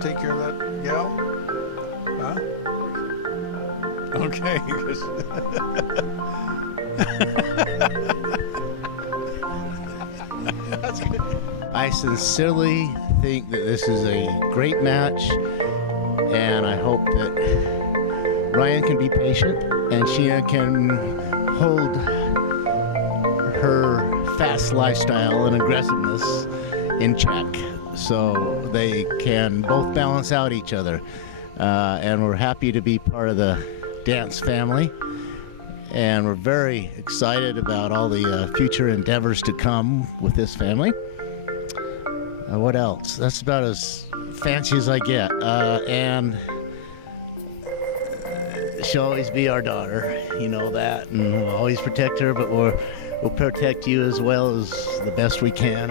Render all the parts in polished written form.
to take care of that gal? Huh? Okay. That's good. I sincerely think that this is a great match, and I hope that Ryan can be patient and Sheena can hold her fast lifestyle and aggressiveness in check so they can both balance out each other. And we're happy to be part of the dance family, and we're very excited about all the future endeavors to come with this family. What else? That's about as fancy as I get. And she'll always be our daughter, you know that, and we'll always protect her, but we'll protect you as well as the best we can,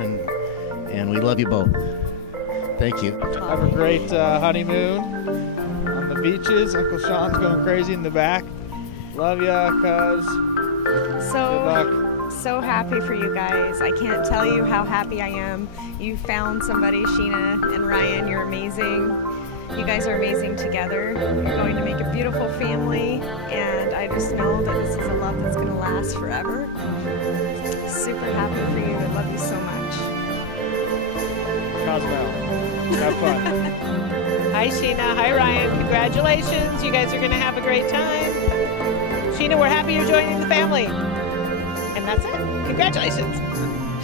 and we love you both. Thank you. Have a great honeymoon on the beaches. Uncle Sean's going crazy in the back. Love ya, cuz. Good luck. So happy for you guys. I can't tell you how happy I am. You found somebody, Sheena and Ryan. You're amazing. You guys are amazing together. You're going to make a beautiful family, and I just know that this is a love that's going to last forever. Super happy for you. I love you so much. Cosmo, have fun. Hi, Sheena. Hi, Ryan. Congratulations. You guys are going to have a great time. Sheena, we're happy you're joining the family. And that's it. Congratulations.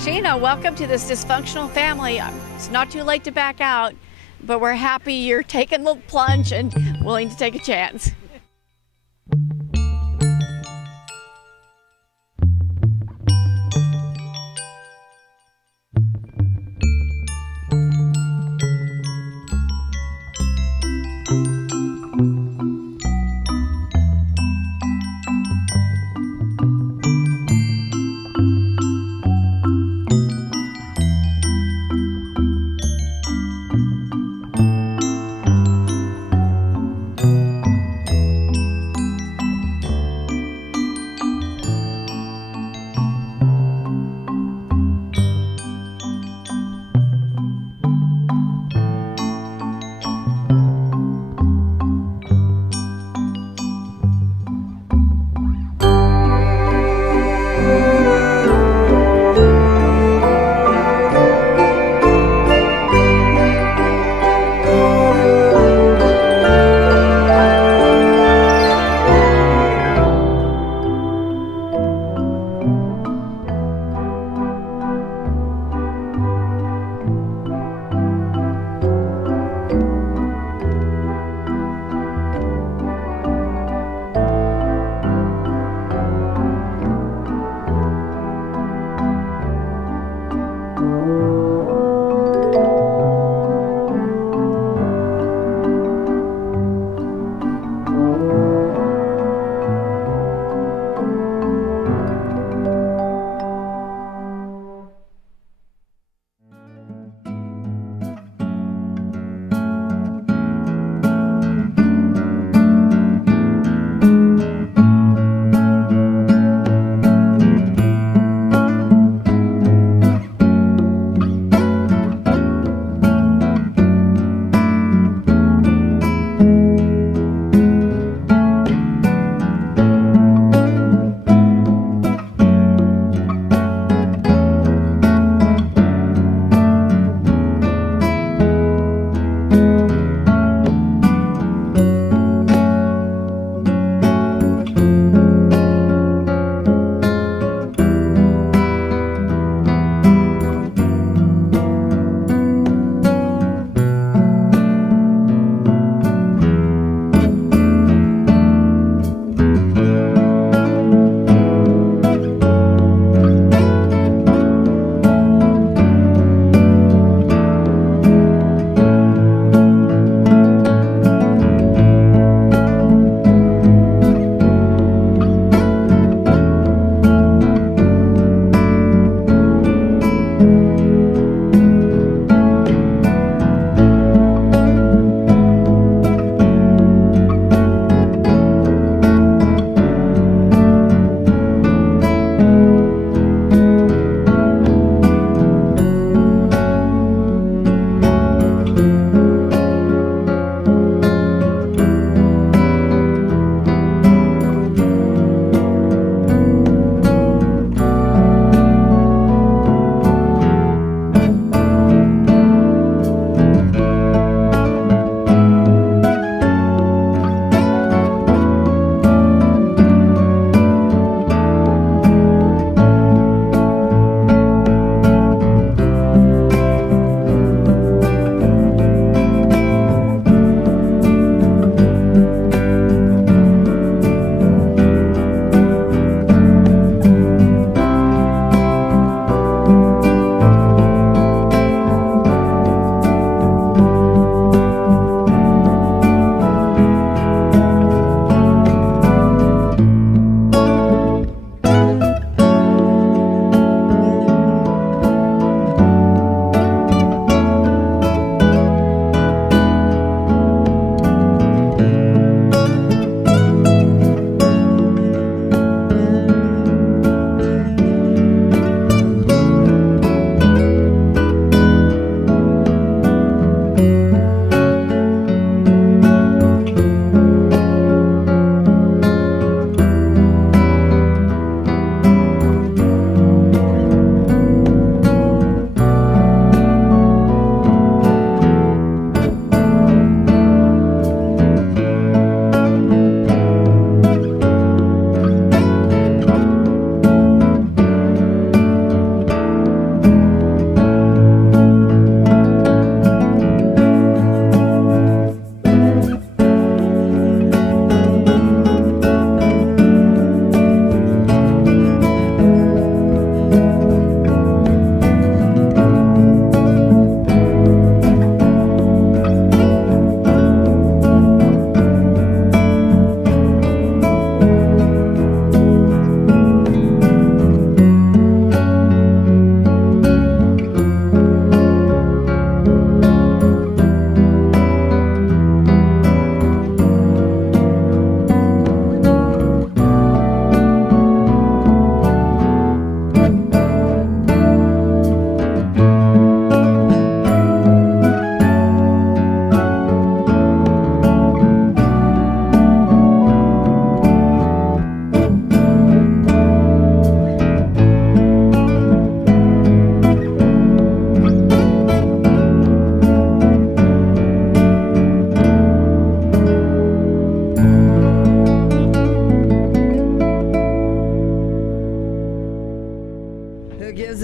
Sheena, welcome to this dysfunctional family. It's not too late to back out, but we're happy you're taking the plunge and willing to take a chance.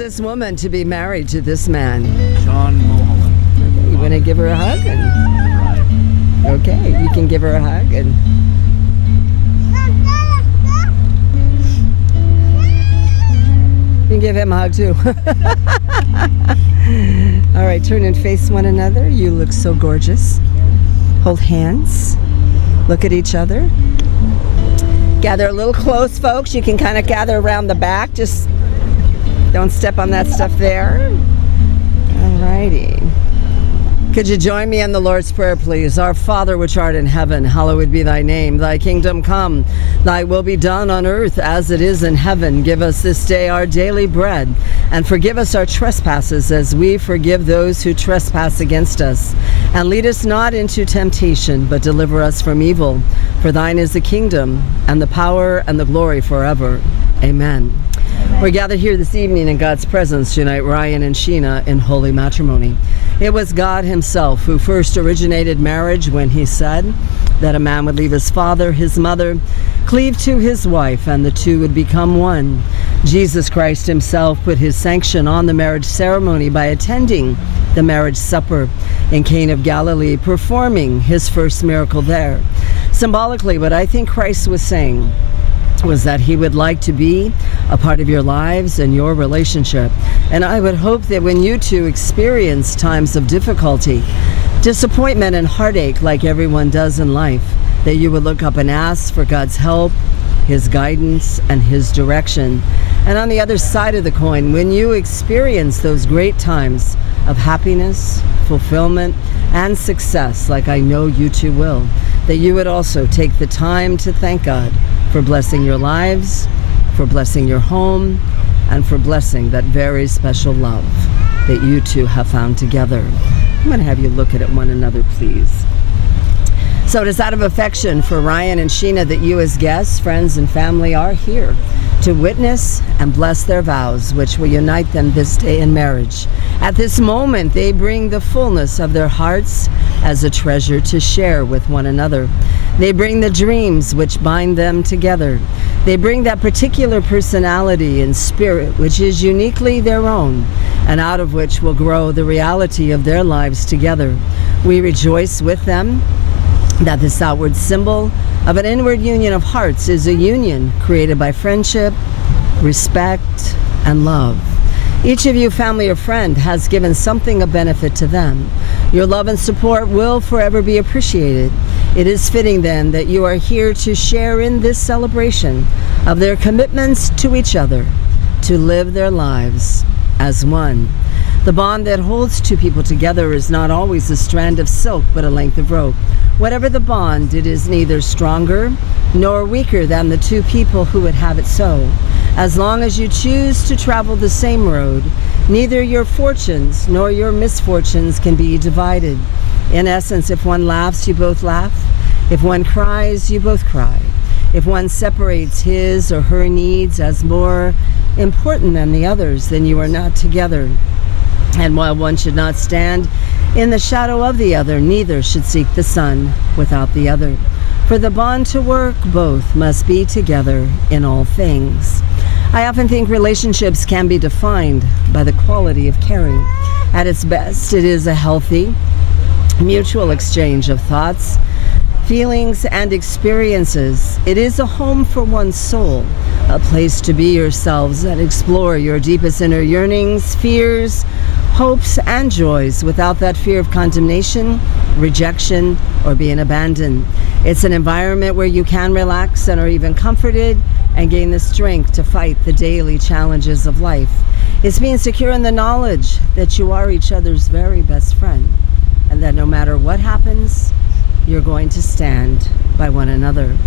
this woman to be married to this man? Sean Mulholland. Okay, you want to give her a hug? Okay, you can give her a hug. And you can give him a hug too. All right, turn and face one another. You look so gorgeous. Hold hands. Look at each other. Gather a little close, folks. You can kind of gather around the back. Just don't step on that stuff there. All righty. Could you join me in the Lord's Prayer, please? Our Father which art in heaven, hallowed be thy name. Thy kingdom come, thy will be done on earth as it is in heaven. Give us this day our daily bread, and forgive us our trespasses as we forgive those who trespass against us. And lead us not into temptation, but deliver us from evil. For thine is the kingdom, and the power, and the glory forever. Amen. We're gathered here this evening in God's presence to unite Ryan and Sheena in holy matrimony. It was God himself who first originated marriage when he said that a man would leave his father, his mother, cleave to his wife, and the two would become one. Jesus Christ himself put his sanction on the marriage ceremony by attending the marriage supper in Cana of Galilee, performing his first miracle there. Symbolically, what I think Christ was saying was that he would like to be a part of your lives and your relationship. And I would hope that when you two experience times of difficulty, disappointment and heartache like everyone does in life, that you would look up and ask for God's help, his guidance, and his direction. And on the other side of the coin, when you experience those great times of happiness, fulfillment, and success, like I know you two will, that you would also take the time to thank God for blessing your lives, for blessing your home, and for blessing that very special love that you two have found together. I'm going to have you look at one another, please. So it is out of affection for Ryan and Sheena that you as guests, friends, and family are here to witness and bless their vows, which will unite them this day in marriage. At this moment, they bring the fullness of their hearts as a treasure to share with one another. They bring the dreams which bind them together. They bring that particular personality and spirit which is uniquely their own, and out of which will grow the reality of their lives together. We rejoice with them that this outward symbol of an inward union of hearts is a union created by friendship, respect, and love. Each of you, family or friend, has given something of benefit to them. Your love and support will forever be appreciated. It is fitting then that you are here to share in this celebration of their commitments to each other, to live their lives as one. The bond that holds two people together is not always a strand of silk, but a length of rope. Whatever the bond, it is neither stronger nor weaker than the two people who would have it so. As long as you choose to travel the same road, neither your fortunes nor your misfortunes can be divided. In essence, if one laughs, you both laugh. If one cries, you both cry. If one separates his or her needs as more important than the others, then you are not together. And while one should not stand in the shadow of the other, neither should seek the sun without the other. For the bond to work, both must be together in all things. I often think relationships can be defined by the quality of caring. At its best, it is a healthy, mutual exchange of thoughts, feelings, and experiences. It is a home for one's soul, a place to be yourselves and explore your deepest inner yearnings, fears, hopes, and joys without that fear of condemnation, rejection, or being abandoned. It's an environment where you can relax and are even comforted and gain the strength to fight the daily challenges of life. It's being secure in the knowledge that you are each other's very best friend, and that no matter what happens, you're going to stand by one another.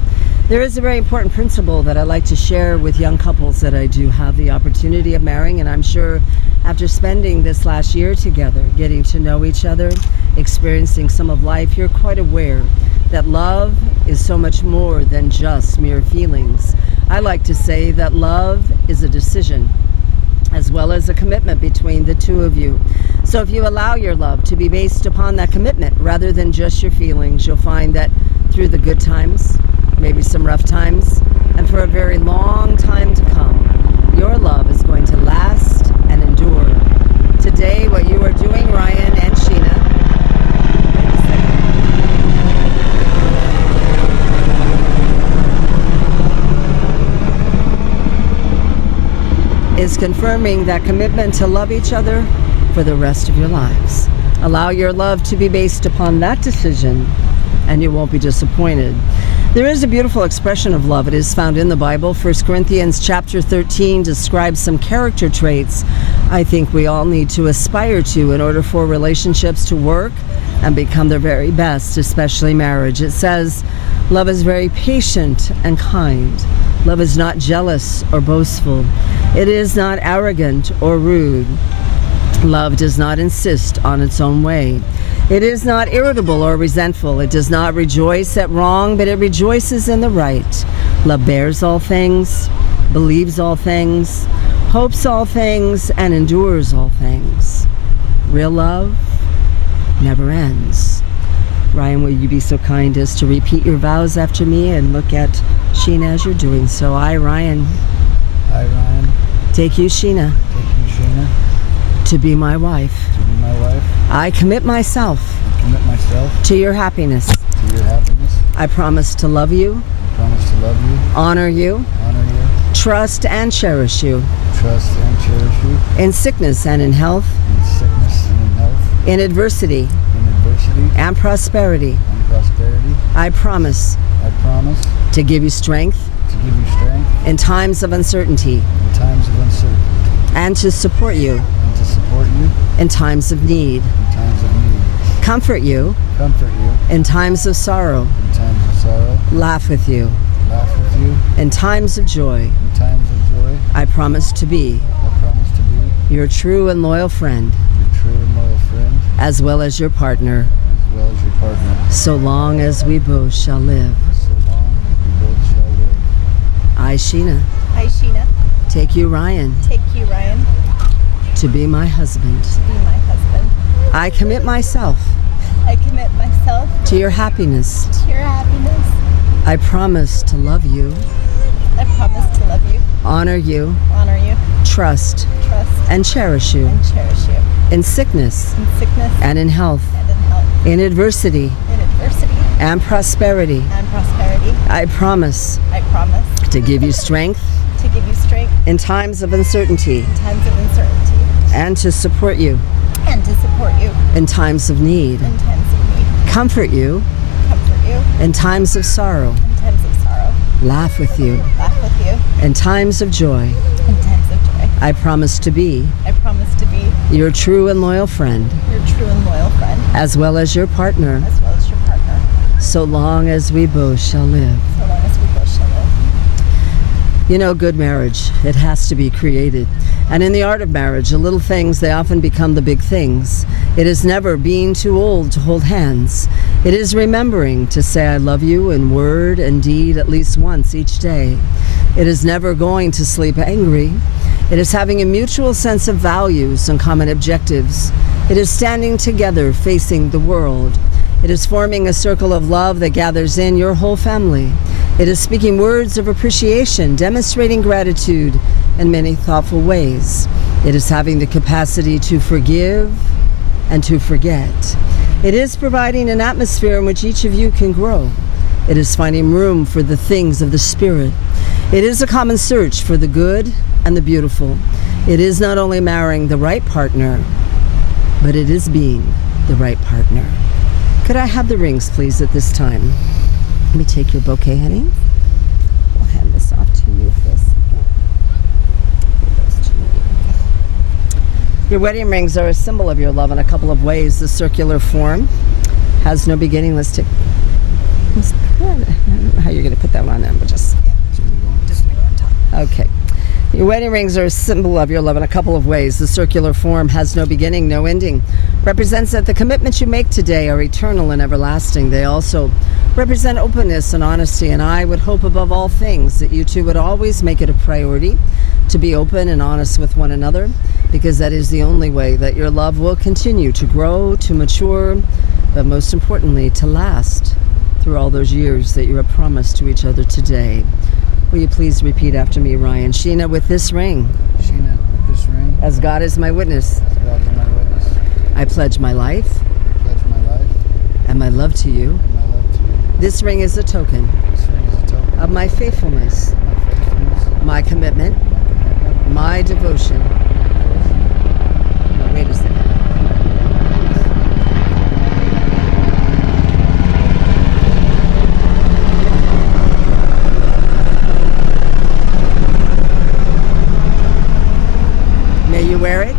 There is a very important principle that I like to share with young couples that I do have the opportunity of marrying, and I'm sure after spending this last year together, getting to know each other, experiencing some of life, you're quite aware that love is so much more than just mere feelings. I like to say that love is a decision as well as a commitment between the two of you. So if you allow your love to be based upon that commitment rather than just your feelings, you'll find that through the good times, maybe some rough times, and for a very long time to come, your love is going to last and endure today, what you are doing, Ryan and Sheena, is confirming that commitment to love each other for the rest of your lives. Allow your love to be based upon that decision, and you won't be disappointed. There is a beautiful expression of love. It is found in the Bible. 1 Corinthians chapter 13 describes some character traits I think we all need to aspire to in order for relationships to work and become their very best, especially marriage. It says, love is very patient and kind. Love is not jealous or boastful. It is not arrogant or rude. Love does not insist on its own way. It is not irritable or resentful. It does not rejoice at wrong, but it rejoices in the right. Love bears all things, believes all things, hopes all things, and endures all things. Real love never ends. Ryan, will you be so kind as to repeat your vows after me and look at Sheena as you're doing so? I, Ryan. I, Ryan. Take you, Sheena. Take you, Sheena. To be my wife. To be my wife. I commit myself. I commit myself. To your happiness. To your happiness. I promise to love you. I promise to love you. Honor you. Honor you. Trust and cherish you. Trust and cherish you. In sickness and in health. In sickness and in health. In adversity. In adversity. And prosperity. And prosperity. I promise. I promise. To give you strength. To give you strength. In times of uncertainty. In times of uncertainty. And to support you. And to support you. In times of need. In times of need. Comfort you. Comfort you. In times of sorrow. In times of sorrow. Laugh with you. Laugh with you. In times of joy. In times of joy. I promise to be. I promise to be. Your true and loyal friend. Your true and loyal friend. As well as your partner. As well as your partner. So long as we both shall live. So long as we both shall live. I, Sheena. Hi, Sheena. Take you, Ryan. Take you, Ryan. To be my husband. To be my husband. I commit myself. I commit myself. To your happiness. To your happiness. I promise to love you. I promise to love you. Honor you. Honor you. Trust. Trust. And cherish you. And cherish you. In sickness. In sickness. And in health. And in health. In adversity. In adversity. And prosperity. And prosperity. I promise. I promise. To give you strength. To give you strength. In times of uncertainty. In times of uncertainty. And to support you. And to support you. In times of need. In times of need. Comfort you. Comfort you. In times of sorrow. In times of sorrow. Laugh with you. Laugh with you. In times of joy. In times of joy. I promise to be. I promise to be. Your true and loyal friend. Your true and loyal friend. As well as your partner. As well as your partner. So long as we both shall live. So long as we both shall live. You know, good marriage, it has to be created. And in the art of marriage, the little things, they often become the big things. It is never being too old to hold hands. It is remembering to say I love you in word and deed at least once each day. It is never going to sleep angry. It is having a mutual sense of values and common objectives. It is standing together facing the world. It is forming a circle of love that gathers in your whole family. It is speaking words of appreciation, demonstrating gratitude in many thoughtful ways. It is having the capacity to forgive and to forget. It is providing an atmosphere in which each of you can grow. It is finding room for the things of the Spirit. It is a common search for the good and the beautiful. It is not only marrying the right partner, but it is being the right partner. Could I have the rings, please, at this time? Let me take your bouquet, honey. We'll hand this off to you for a second. Those to you. Your wedding rings are a symbol of your love in a couple of ways. The circular form has no beginning. Let's take... I don't know how you're going to put that one on there, but just going to go on top. Okay. Your wedding rings are a symbol of your love in a couple of ways. The circular form has no beginning, no ending. Represents that the commitments you make today are eternal and everlasting. They also represent openness and honesty, and I would hope above all things that you two would always make it a priority to be open and honest with one another, because that is the only way that your love will continue to grow, to mature, but most importantly, to last through all those years that you have promised to each other today. Will you please repeat after me, Ryan? Sheena, with this ring. Sheena, with this ring. As God is my witness. As God is my witness. I pledge my life I pledge my life and my love to you. and my love to you. This ring is a token This ring is a token of my faithfulness, of my faithfulness, my commitment, my commitment, my devotion. Now, wait a second. May you wear it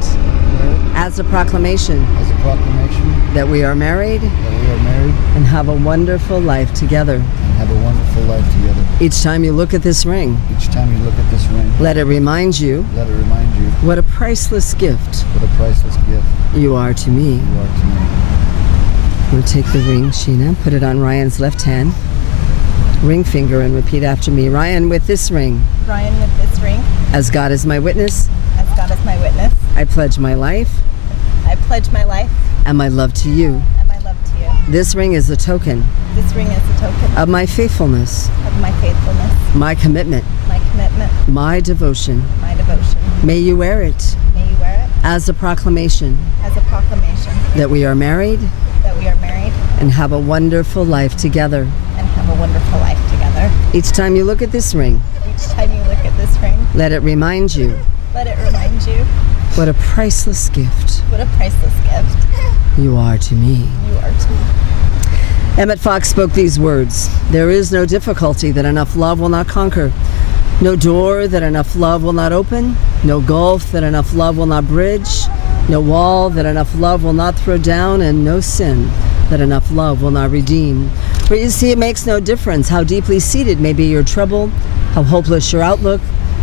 as a proclamation as a proclamation that we are married that we are married and have a wonderful life together. and have a wonderful life together. Each time you look at this ring, Each time you look at this ring, let it remind you let it remind you what a priceless gift what a priceless gift you are to me. you are to me. We'll take the ring, Sheena, put it on Ryan's left hand, ring finger, and repeat after me. Ryan, with this ring, Ryan, with this ring, as God is my witness, as God is my witness, I pledge my life I pledge my life and my love to you. and my love to you. This ring is a token This ring is a token of my faithfulness, of my faithfulness, my commitment, my commitment, my devotion. my devotion. May you wear it May you wear it as a proclamation as a proclamation that we are married that we are married and have a wonderful life together. and have a wonderful life together. Each time you look at this ring, Each time you look at this ring, let it remind you let it remind you what a priceless gift what a priceless gift you are to me. you are to me. Emmett Fox spoke these words: "There is no difficulty that enough love will not conquer, no door that enough love will not open, no gulf that enough love will not bridge, no wall that enough love will not throw down, and no sin that enough love will not redeem. For you see, it makes no difference how deeply seated may be your trouble, how hopeless your outlook,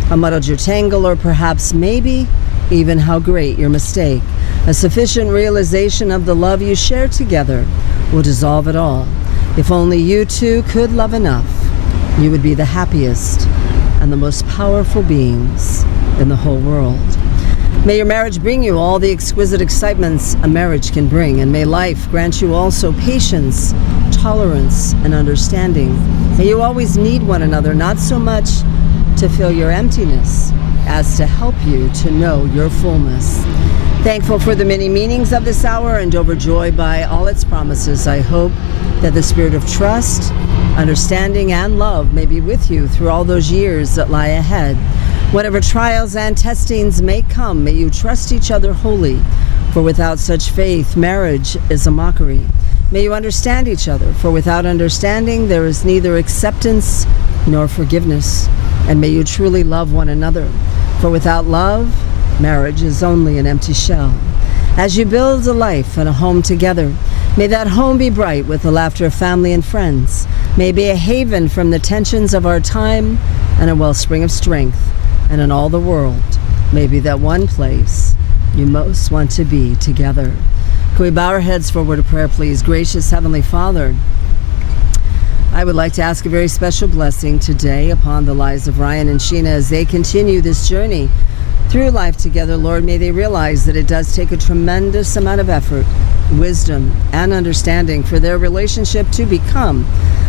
how muddled your tangle, or perhaps maybe even how great your mistake. A sufficient realization of the love you share together will dissolve it all. If only you two could love enough, you would be the happiest and the most powerful beings in the whole world. May your marriage bring you all the exquisite excitements a marriage can bring, and may life grant you also patience, tolerance, and understanding. May you always need one another, not so much to fill your emptiness as to help you to know your fullness. Thankful for the many meanings of this hour and overjoyed by all its promises, I hope that the spirit of trust, understanding, and love may be with you through all those years that lie ahead. Whatever trials and testings may come, may you trust each other wholly, for without such faith, marriage is a mockery. May you understand each other, for without understanding, there is neither acceptance nor forgiveness. And may you truly love one another, for without love, marriage is only an empty shell. As you build a life and a home together, may that home be bright with the laughter of family and friends. May it be a haven from the tensions of our time and a wellspring of strength. And in all the world, may be that one place you most want to be together. Can we bow our heads for a word of prayer, please? Gracious Heavenly Father, I would like to ask a very special blessing today upon the lives of Ryan and Sheena as they continue this journey through life together. Lord, may they realize that it does take a tremendous amount of effort, wisdom, and understanding for their relationship to become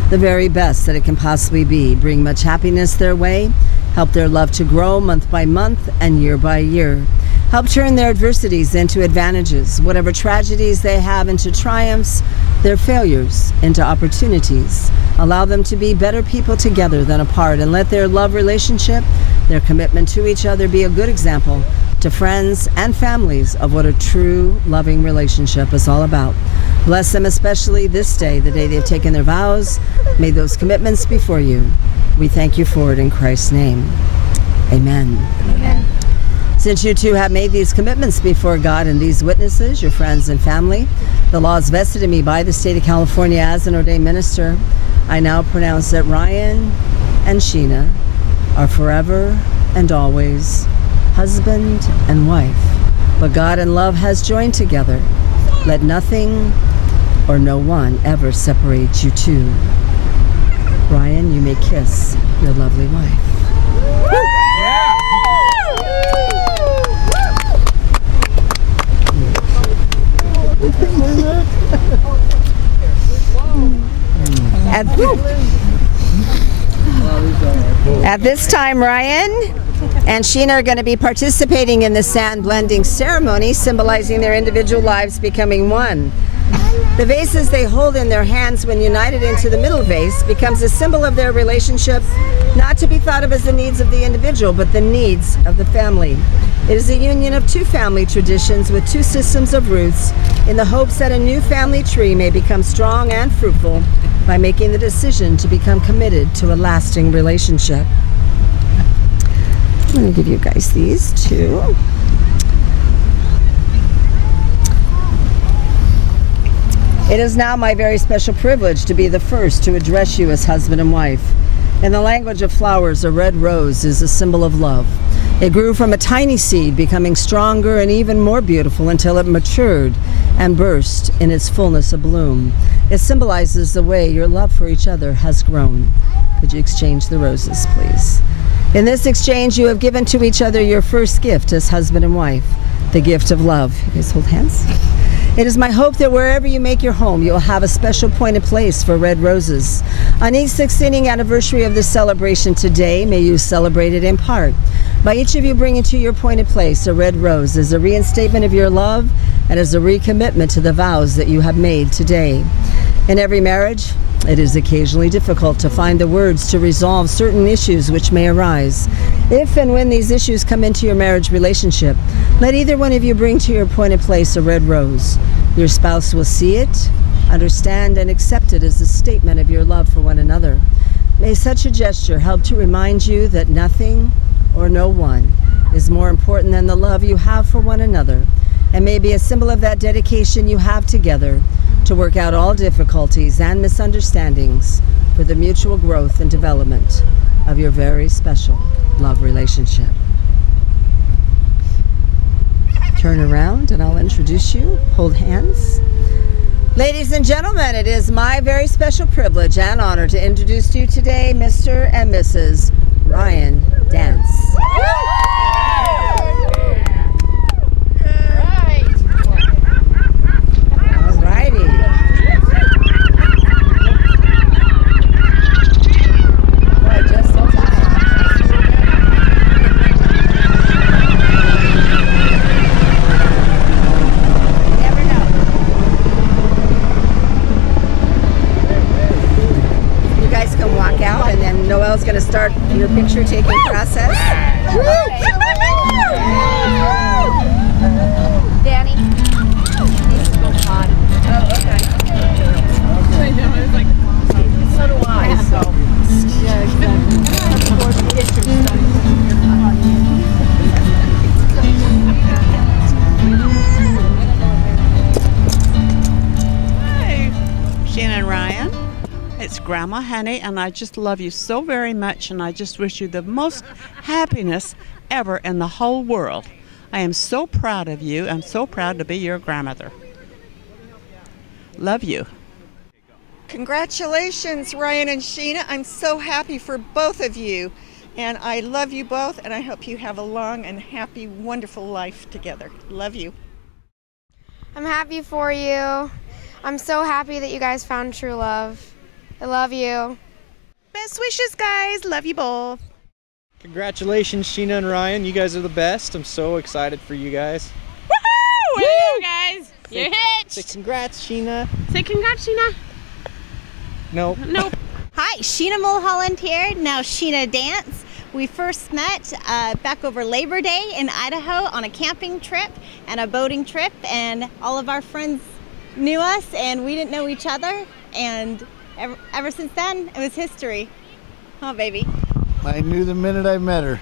the very best that it can possibly be. Bring much happiness their way. Help their love to grow month by month and year by year. Help turn their adversities into advantages, whatever tragedies they have into triumphs, their failures into opportunities. Allow them to be better people together than apart, and let their love relationship, their commitment to each other, be a good example to friends and families of what a true loving relationship is all about. Bless them especially this day, the day they've taken their vows. May those commitments be for you. We thank you for it in Christ's name. Amen. Amen. Since you two have made these commitments before God and these witnesses, your friends and family, the laws vested in me by the state of California as an ordained minister, I now pronounce that Ryan and Sheena are forever and always husband and wife. What God and love has joined together, let nothing or no one ever separate you two. Ryan, you may kiss your lovely wife. At this time, Ryan, and Sheena are going to be participating in the sand blending ceremony, symbolizing their individual lives becoming one. The vases they hold in their hands when united into the middle vase becomes a symbol of their relationship, not to be thought of as the needs of the individual, but the needs of the family. It is a union of two family traditions with two systems of roots in the hopes that a new family tree may become strong and fruitful by making the decision to become committed to a lasting relationship. I'm going to give you guys these too. It is now my very special privilege to be the first to address you as husband and wife. In the language of flowers, a red rose is a symbol of love. It grew from a tiny seed, becoming stronger and even more beautiful until it matured and burst in its fullness of bloom. It symbolizes the way your love for each other has grown. Could you exchange the roses, please? In this exchange, you have given to each other your first gift as husband and wife, the gift of love. You guys hold hands. It is my hope that wherever you make your home, you'll have a special appointed place for red roses. On each succeeding anniversary of this celebration today, may you celebrate it in part by each of you bringing to your appointed place a red rose as a reinstatement of your love and as a recommitment to the vows that you have made today. In every marriage, it is occasionally difficult to find the words to resolve certain issues which may arise. If and when these issues come into your marriage relationship, let either one of you bring to your appointed place a red rose. Your spouse will see it, understand, and accept it as a statement of your love for one another. May such a gesture help to remind you that nothing or no one is more important than the love you have for one another, and may be a symbol of that dedication you have together to work out all difficulties and misunderstandings for the mutual growth and development of your very special love relationship. Turn around and I'll introduce you. Hold hands. Ladies and gentlemen, it is my very special privilege and honor to introduce to you today Mr. and Mrs. Ryan Dance. Noelle's going to start your picture taking process. Danny. Oh, okay. I know, I was like, so do I. So. Yeah, exactly. Hi, Sheena and Ryan. It's Grandma Honey, and I just love you so very much, and I just wish you the most happiness ever in the whole world. I am so proud of you. I'm so proud to be your grandmother. Love you. Congratulations, Ryan and Sheena. I'm so happy for both of you, and I love you both, and I hope you have a long and happy, wonderful life together. Love you. I'm happy for you. I'm so happy that you guys found true love. I love you. Best wishes, guys. Love you both. Congratulations, Sheena and Ryan. You guys are the best. I'm so excited for you guys. Woohoo! Woo, guys. You're hitched. Say congrats, Sheena. Say congrats, Sheena. Nope. Nope. Hi, Sheena Mulholland here, now Sheena Dance. We first met back over Labor Day in Idaho on a camping trip and a boating trip, and all of our friends knew us and we didn't know each other, and ever since then, it was history. Oh, baby. I knew the minute I met her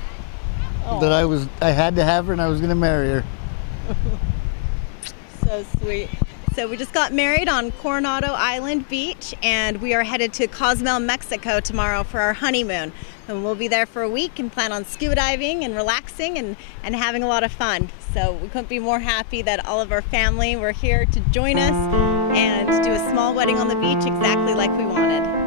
that I had to have her and I was going to marry her. So sweet. So we just got married on Coronado Island Beach, and we are headed to Cozumel, Mexico tomorrow for our honeymoon. And we'll be there for a week and plan on scuba diving and relaxing and having a lot of fun. So we couldn't be more happy that all of our family were here to join us and to do a small wedding on the beach exactly like we wanted.